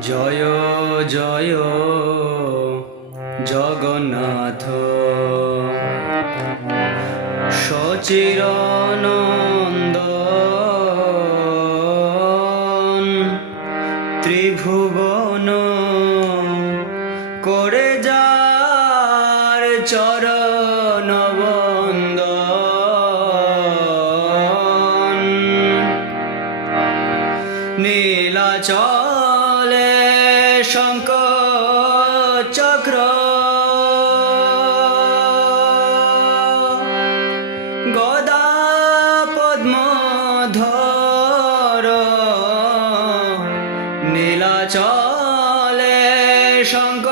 জয় জয় জগন্নাথ। সচিরানন্দন ত্রিভুবন করে যার চরণ নীলাচলে শঙ্ক চক্র গদা পদ্ম ধর নীলাচলে শঙ্ক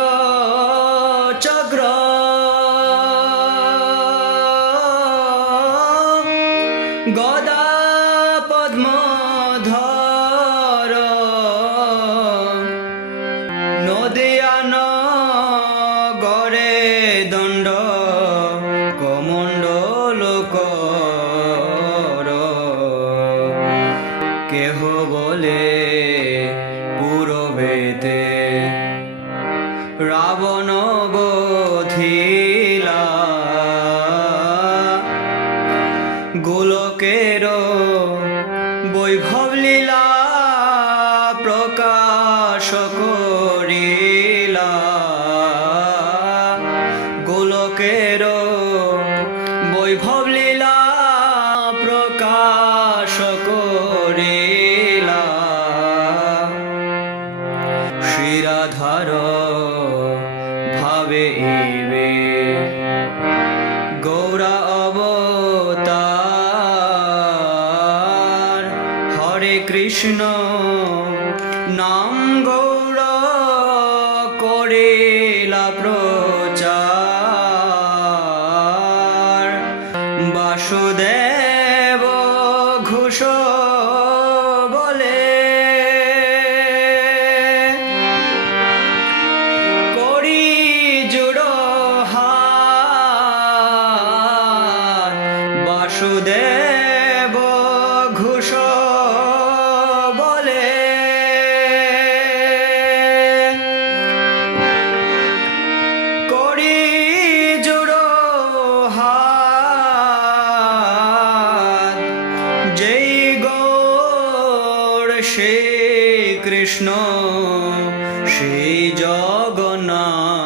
চক্র গদা পদ্ম পুরবেতে রাবণ বধিলা ভাবে ইবে গৌরা অবতার হরে কৃষ্ণ নাম গৌর করেলা প্রচার বাসুদেব ঘোষ বলে করি জুড়ো জয় গৌর শ্রী কৃষ্ণ শ্রী জগন্নাথ।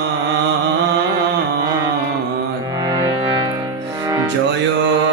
জয়